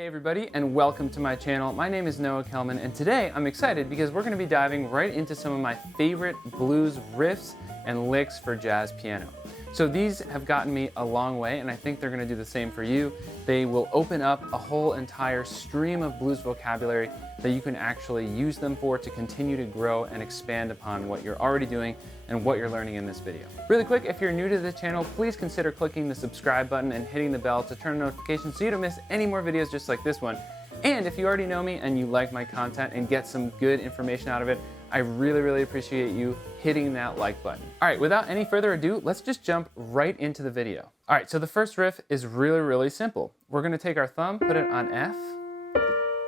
Hey everybody, and welcome to my channel. My name is Noah Kellman, and today I'm excited because we're going to be diving right into some of my favorite blues riffs and licks for jazz piano. So these have gotten me a long way, and I think they're going to do the same for you. They will open up a whole entire stream of blues vocabulary that you can actually use them for to continue to grow and expand upon what you're already doing and what you're learning in this video. Really quick, if you're new to the channel, please consider clicking the subscribe button and hitting the bell to turn on notifications so you don't miss any more videos just like this one. And if you already know me and you like my content and get some good information out of it, I really appreciate you hitting that like button. All right, without any further ado, let's just jump right into the video. All right, so the first riff is really simple. We're gonna take our thumb, put it on F,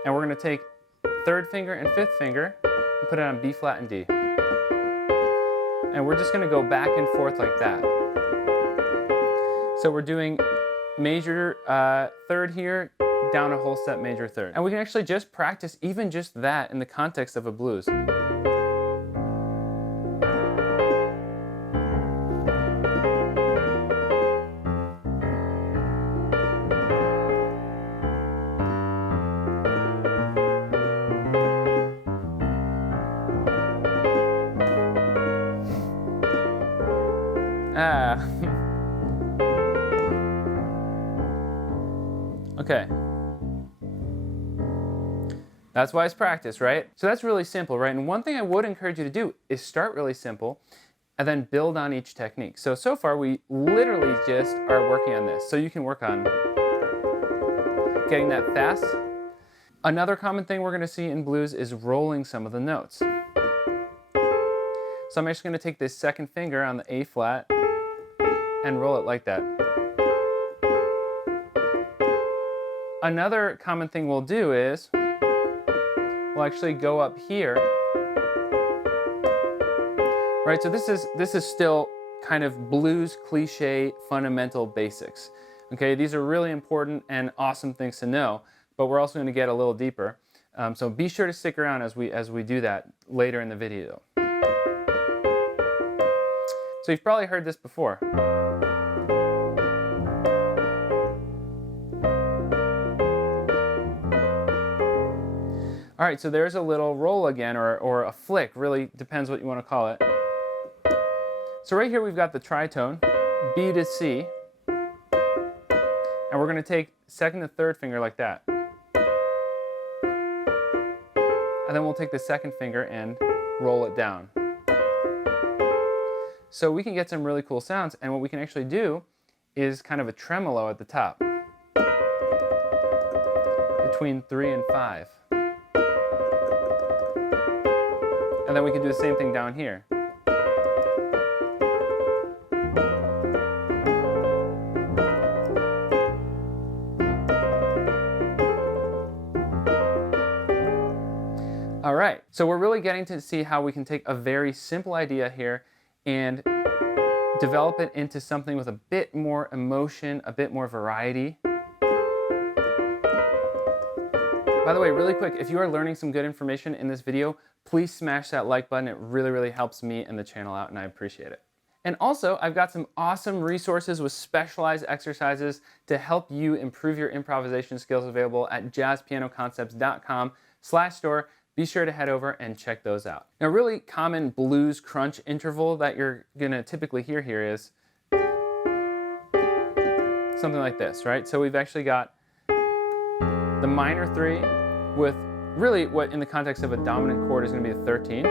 and we're gonna take third finger and fifth finger and put it on B flat and D. And we're just gonna go back and forth like that. So we're doing major third here, down a whole step major third. And we can actually just practice even just that in the context of a blues. Okay. That's why it's practice, right? So that's really simple, right? And one thing I would encourage you to do is start really simple and then build on each technique. So far we literally just are working on this. So you can work on getting that fast. Another common thing we're gonna see in blues is rolling some of the notes. So I'm actually gonna take this second finger on the A flat and roll it like that. Another common thing we'll do is we'll actually go up here, right? So this is still kind of blues cliche fundamental basics. Okay, these are really important and awesome things to know, but we're also going to get a little deeper. So be sure to stick around as we do that later in the video. So you've probably heard this before. All right, so there's a little roll again, or a flick, really depends what you want to call it. So right here we've got the tritone, B to C, and we're going to take second to third finger like that. And then we'll take the second finger and roll it down. So we can get some really cool sounds, and what we can actually do is kind of a tremolo at the top, between 3 and 5. And then we can do the same thing down here. All right, so we're really getting to see how we can take a very simple idea here and develop it into something with a bit more emotion, a bit more variety. By the way, really quick, if you are learning some good information in this video, please smash that like button. It really helps me and the channel out, and I appreciate it. And also, I've got some awesome resources with specialized exercises to help you improve your improvisation skills available at jazzpianoconcepts.com/store. Be sure to head over and check those out. Now, a really common blues crunch interval that you're gonna typically hear here is something like this, right? So we've actually got the minor 3 with really what in the context of a dominant chord is going to be a 13.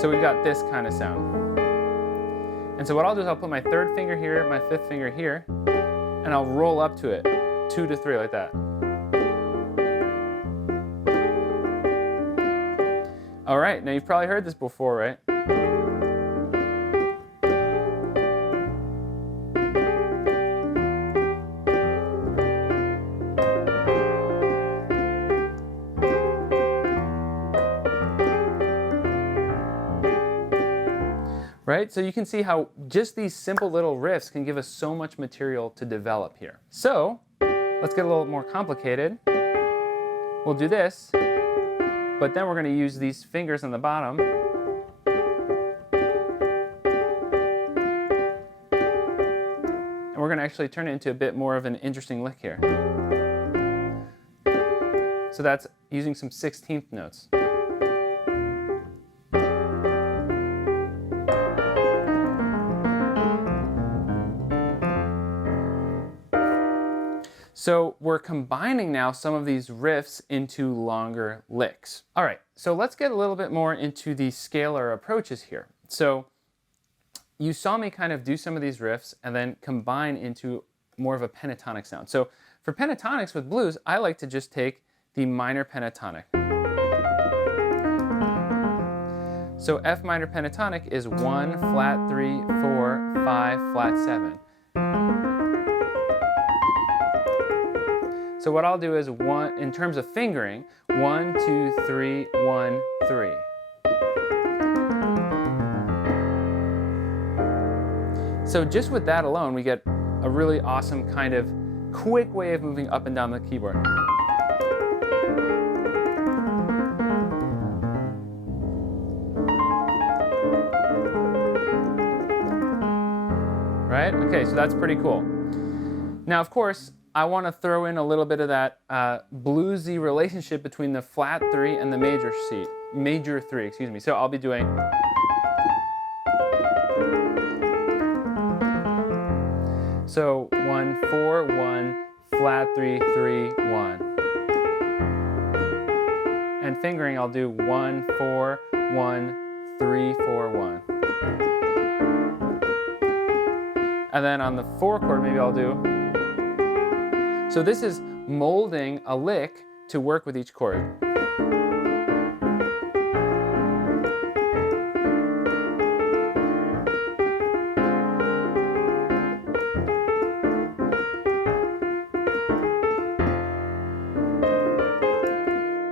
So we've got this kind of sound. And so what I'll do is I'll put my third finger here, my fifth finger here, and I'll roll up to it, 2 to 3 like that. All right, now you've probably heard this before, right? Right? So you can see how just these simple little riffs can give us so much material to develop here. So let's get a little more complicated. We'll do this, but then we're going to use these fingers on the bottom and we're going to actually turn it into a bit more of an interesting lick here. So that's using some 16th notes. So we're combining now some of these riffs into longer licks. All right, so let's get a little bit more into the scalar approaches here. So you saw me kind of do some of these riffs and then combine into more of a pentatonic sound. So for pentatonics with blues, I like to just take the minor pentatonic. So F minor pentatonic is 1, flat 3, 4, 5, flat 7. So what I'll do is in terms of fingering, 1, 2, 3, 1, 3. So just with that alone, we get a really awesome kind of quick way of moving up and down the keyboard. Right? Okay, so that's pretty cool. Now, of course, I want to throw in a little bit of that bluesy relationship between the flat 3 and the major 3, excuse me. So I'll be doing. So 1, 4, 1, flat 3, 3, 1. And fingering, I'll do 1, 4, 1, 3, 4, 1. And then on the 4 chord, maybe I'll do. So this is molding a lick to work with each chord.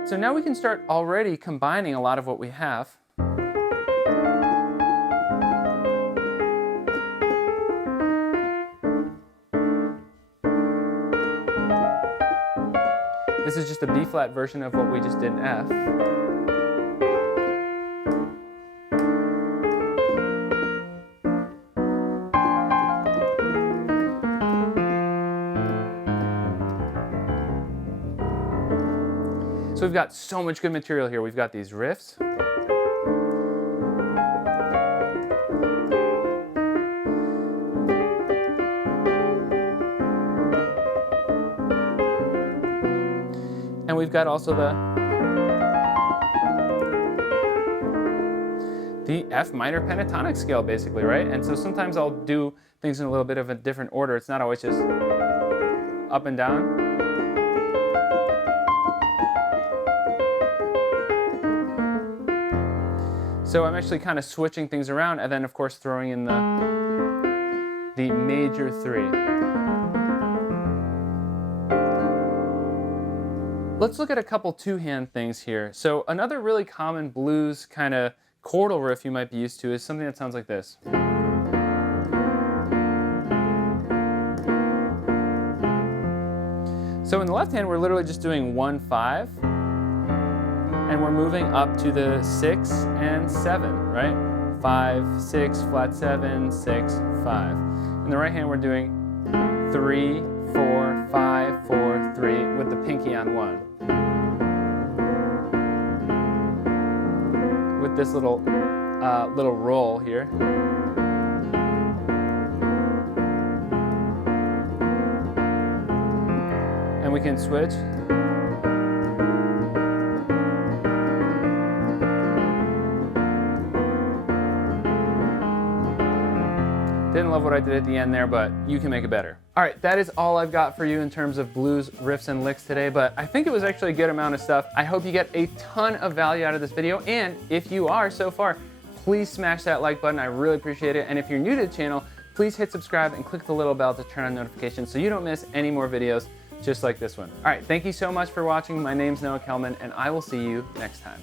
So now we can start already combining a lot of what we have. This is just a B-flat version of what we just did in F. So we've got so much good material here. We've got these riffs. And we've got also the F minor pentatonic scale, basically, right? And so sometimes I'll do things in a little bit of a different order. It's not always just up and down. So I'm actually kind of switching things around and then, of course, throwing in the major 3. Let's look at a couple two-hand things here. So another really common blues kind of chordal riff you might be used to is something that sounds like this. So in the left hand, we're literally just doing 1, 5, and we're moving up to the 6 and 7, right? 5, 6, flat 7, 6, 5. In the right hand, we're doing 3, 4, 5, 4, 3 with the pinky on 1. With this little roll here. And we can switch. Didn't love what I did at the end there, but you can make it better. All right, that is all I've got for you in terms of blues, riffs, and licks today, but I think it was actually a good amount of stuff. I hope you get a ton of value out of this video, and if you are so far, please smash that like button. I really appreciate it. And if you're new to the channel, please hit subscribe and click the little bell to turn on notifications so you don't miss any more videos just like this one. All right, thank you so much for watching. My name's Noah Kellman, and I will see you next time.